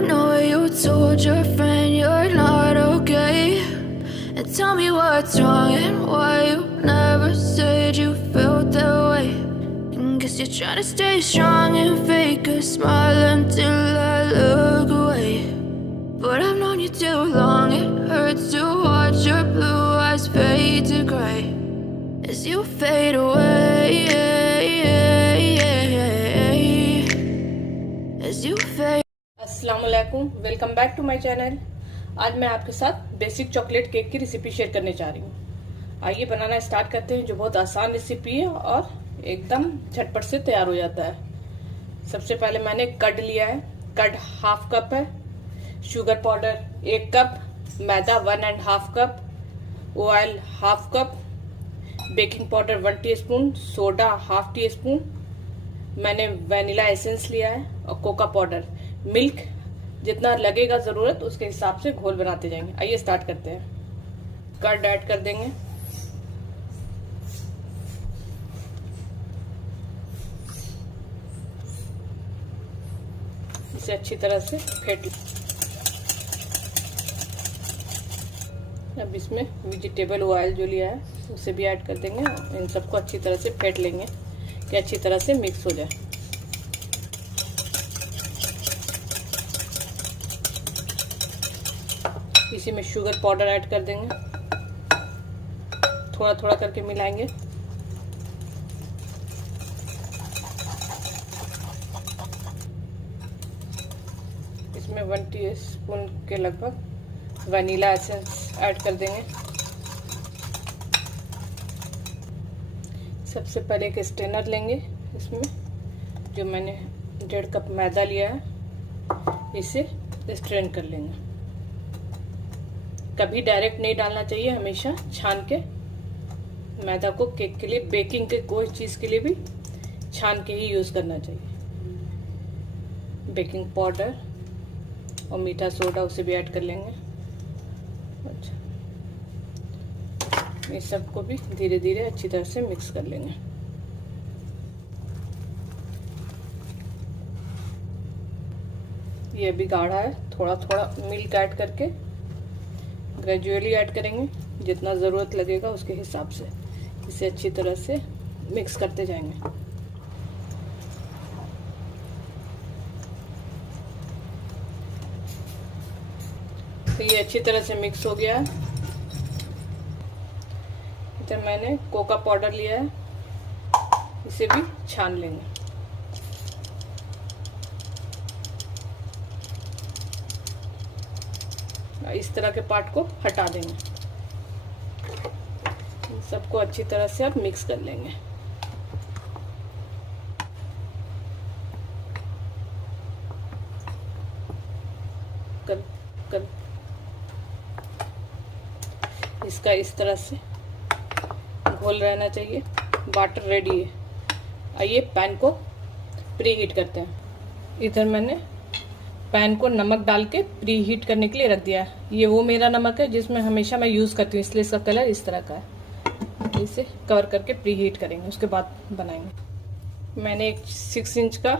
know you told your friend you're not okay. And tell me what's wrong and why you never said you felt that way. And guess you're trying to stay strong and fake a smile until I look away. But I've known you too long, it hurts to watch your blue eyes fade to gray as you fade away, as you fade. अस्सलाम वालेकुम, welcome back to my channel. आज मैं आपके साथ basic chocolate cake की recipe share करने जा रही हूँ। आइए बनाना स्टार्ट करते हैं, जो बहुत आसान रेसिपी है और एकदम झटपट से तैयार हो जाता है। सबसे पहले मैंने कर्ड लिया है, कर्ड हाफ कप है, शुगर पाउडर 1 कप, मैदा 1.5 cup, oil half cup, baking powder 1 teaspoon, soda half tea spoon, मैंने वैनिला एसेंस लिया है और कोका पाउडर, मिल्क जितना लगेगा जरूरत उसके हिसाब से घोल बनाते जाएंगे। आइए स्टार्ट करते हैं। कर्ड ऐड कर देंगे, इसे अच्छी तरह से फेंट। अब इसमें वेजिटेबल ऑयल जो लिया है उसे भी ऐड कर देंगे। इन सबको अच्छी तरह से फेंट लेंगे कि अच्छी तरह से मिक्स हो जाए। इसी में शुगर पाउडर ऐड कर देंगे, थोड़ा थोड़ा करके मिलाएंगे। इसमें 1 टीस्पून के लगभग वनीला एसेंस ऐड कर देंगे। सबसे पहले एक स्ट्रेनर लेंगे, इसमें जो मैंने 1.5 कप मैदा लिया है इसे स्ट्रेन कर लेंगे। कभी डायरेक्ट नहीं डालना चाहिए, हमेशा छान के मैदा को केक के लिए, बेकिंग के कोई चीज के लिए भी छान के ही यूज करना चाहिए। बेकिंग पाउडर और मीठा सोडा उसे भी ऐड कर लेंगे। अच्छा, इस सबको भी धीरे धीरे अच्छी तरह से मिक्स कर लेंगे। ये भी गाढ़ा है, थोड़ा थोड़ा मिल्क ऐड करके ग्रेजुअली ऐड करेंगे, जितना ज़रूरत लगेगा उसके हिसाब से इसे अच्छी तरह से मिक्स करते जाएंगे। तो ये अच्छी तरह से मिक्स हो गया है। इधर मैंने कोका पाउडर लिया है, इसे भी छान लेंगे। इस तरह के पार्ट को हटा देंगे। इन सबको अच्छी तरह से अब मिक्स कर लेंगे। कर इसका इस तरह से घोल रहना चाहिए। बैटर रेडी है। आइए पैन को प्री हीट करते हैं। इधर मैंने पैन को नमक डाल के प्री हीट करने के लिए रख दिया है। ये वो मेरा नमक है जिसमें हमेशा मैं यूज़ करती हूँ, इसलिए इसका कलर इस तरह का है। इसे कवर करके प्री हीट करेंगे, उसके बाद बनाएंगे। मैंने एक 6 इंच का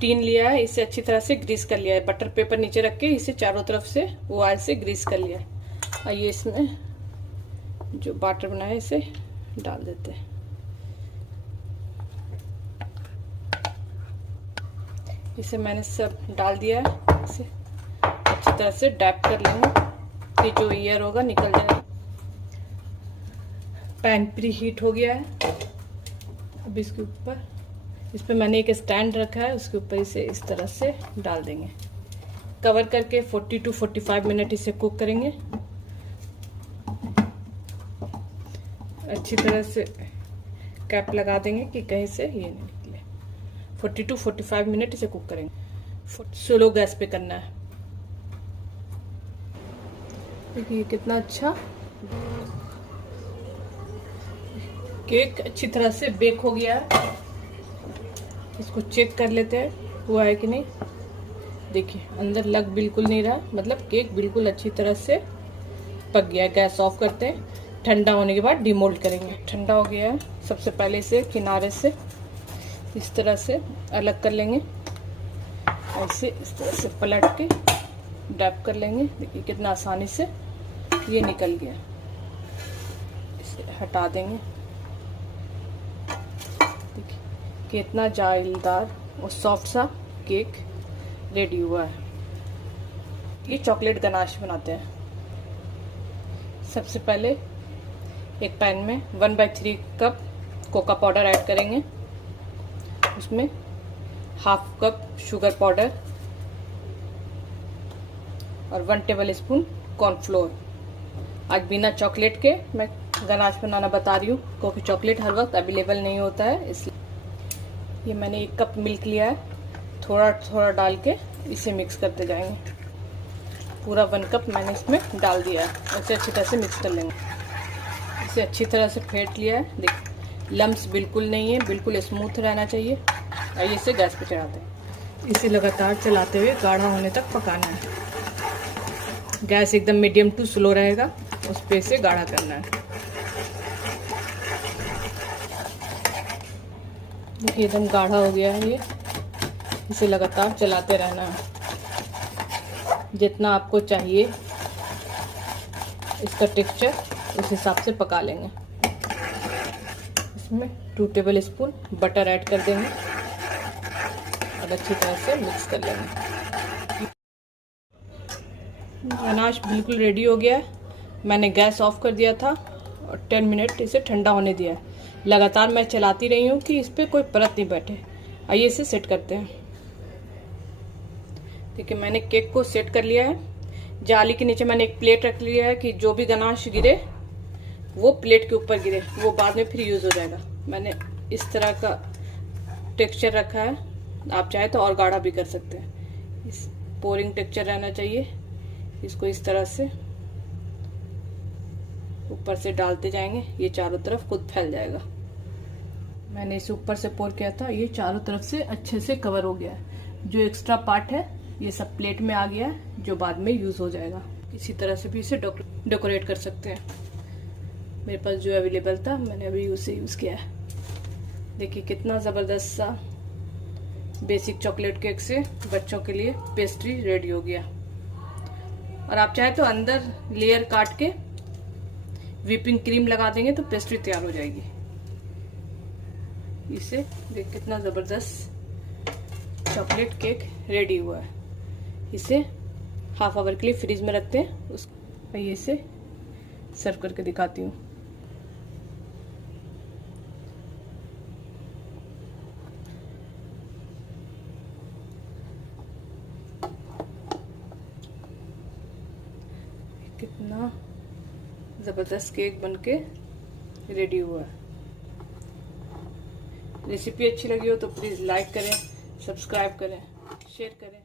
टीन लिया है, इसे अच्छी तरह से ग्रीस कर लिया है। बटर पेपर नीचे रख के इसे चारों तरफ से ऑयल से ग्रीस कर लिया है। आइए इसमें जो बैटर बनाया है इसे डाल देते हैं। इसे मैंने सब डाल दिया है। इसे अच्छी तरह से डैप कर लेंगे कि जो एयर होगा निकल जाएगा। पैन प्री हीट हो गया है। अब इसके ऊपर, इस पे मैंने एक स्टैंड रखा है, उसके ऊपर इसे इस तरह से डाल देंगे। कवर करके 40 to 45 मिनट इसे कुक करेंगे। अच्छी तरह से कैप लगा देंगे कि कहीं से ये नहीं निकले। 40 to 45 मिनट इसे कुक करेंगे। स्लो गैस पे करना है। देखिए कितना अच्छा केक अच्छी तरह से बेक हो गया है। इसको चेक कर लेते हैं हुआ है कि नहीं। देखिए अंदर लग बिल्कुल नहीं रहा, मतलब केक बिल्कुल अच्छी तरह से पक गया है। गैस ऑफ करते हैं, ठंडा होने के बाद डिमोल्ड करेंगे। ठंडा हो गया है। सबसे पहले इसे किनारे से इस तरह से अलग कर लेंगे। ऐसे इस तरह से पलट के डैप कर लेंगे। देखिए कितना आसानी से ये निकल गया। इसे हटा देंगे। देखिए कितना जालीदार और सॉफ्ट सा केक रेडी हुआ है। ये चॉकलेट गनाश बनाते हैं। सबसे पहले एक पैन में 1/3 कप कोका पाउडर ऐड करेंगे। उसमें ½ कप शुगर पाउडर और 1 टेबल स्पून कॉर्नफ्लोर। आज बिना चॉकलेट के मैं गनाश बनाना बता रही हूँ, क्योंकि चॉकलेट हर वक्त अवेलेबल नहीं होता है। इसलिए ये मैंने 1 कप मिल्क लिया है, थोड़ा थोड़ा डाल के इसे मिक्स करते जाएंगे। पूरा 1 कप मैंने इसमें डाल दिया है। इसे अच्छी तरह से मिक्स कर लेंगे। इसे अच्छी तरह से फेंट लिया है। देखिए लम्स बिल्कुल नहीं है, बिल्कुल स्मूथ रहना चाहिए। आइए इसे गैस पे चढ़ाते हैं। इसे लगातार चलाते हुए गाढ़ा होने तक पकाना है। गैस एकदम मीडियम टू स्लो रहेगा, उस पे इसे गाढ़ा करना है। देखिए एकदम गाढ़ा हो गया है ये। इसे लगातार चलाते रहना है जितना आपको चाहिए इसका टेक्सचर, उस हिसाब से पका लेंगे। इसमें 2 टेबल स्पून बटर ऐड कर देंगे और अच्छी तरह से मिक्स कर लेंगे। गनाश बिल्कुल रेडी हो गया है। मैंने गैस ऑफ कर दिया था और 10 मिनट इसे ठंडा होने दिया है। लगातार मैं चलाती रही हूँ कि इस पर कोई परत नहीं बैठे। आइए इसे सेट करते हैं। देखिए मैंने केक को सेट कर लिया है। जाली के नीचे मैंने एक प्लेट रख लिया है कि जो भी गनाश गिरे वो प्लेट के ऊपर गिरे, वो बाद में फिर यूज़ हो जाएगा। मैंने इस तरह का टेक्सचर रखा है। आप चाहे तो और गाढ़ा भी कर सकते हैं। इस पोरिंग टेक्सचर रहना चाहिए। इसको इस तरह से ऊपर से डालते जाएंगे, ये चारों तरफ खुद फैल जाएगा। मैंने इसे ऊपर से पोर किया था, ये चारों तरफ से अच्छे से कवर हो गया है। जो एक्स्ट्रा पार्ट है ये सब प्लेट में आ गया है, जो बाद में यूज़ हो जाएगा। इसी तरह से भी इसे डेकोरेट कर सकते हैं। मेरे पास जो अवेलेबल था मैंने अभी उसे यूज़ किया है। देखिए कितना ज़बरदस्त सा बेसिक चॉकलेट केक से बच्चों के लिए पेस्ट्री रेडी हो गया। और आप चाहे तो अंदर लेयर काट के व्हिपिंग क्रीम लगा देंगे तो पेस्ट्री तैयार हो जाएगी। इसे देख कितना ज़बरदस्त चॉकलेट केक रेडी हुआ है। इसे ½ आवर के लिए फ्रीज में रखते हैं। उसको इसे सर्व करके दिखाती हूँ। कितना ज़बरदस्त केक बनके रेडी हुआ है। रेसिपी अच्छी लगी हो तो प्लीज़ लाइक करें, सब्सक्राइब करें, शेयर करें।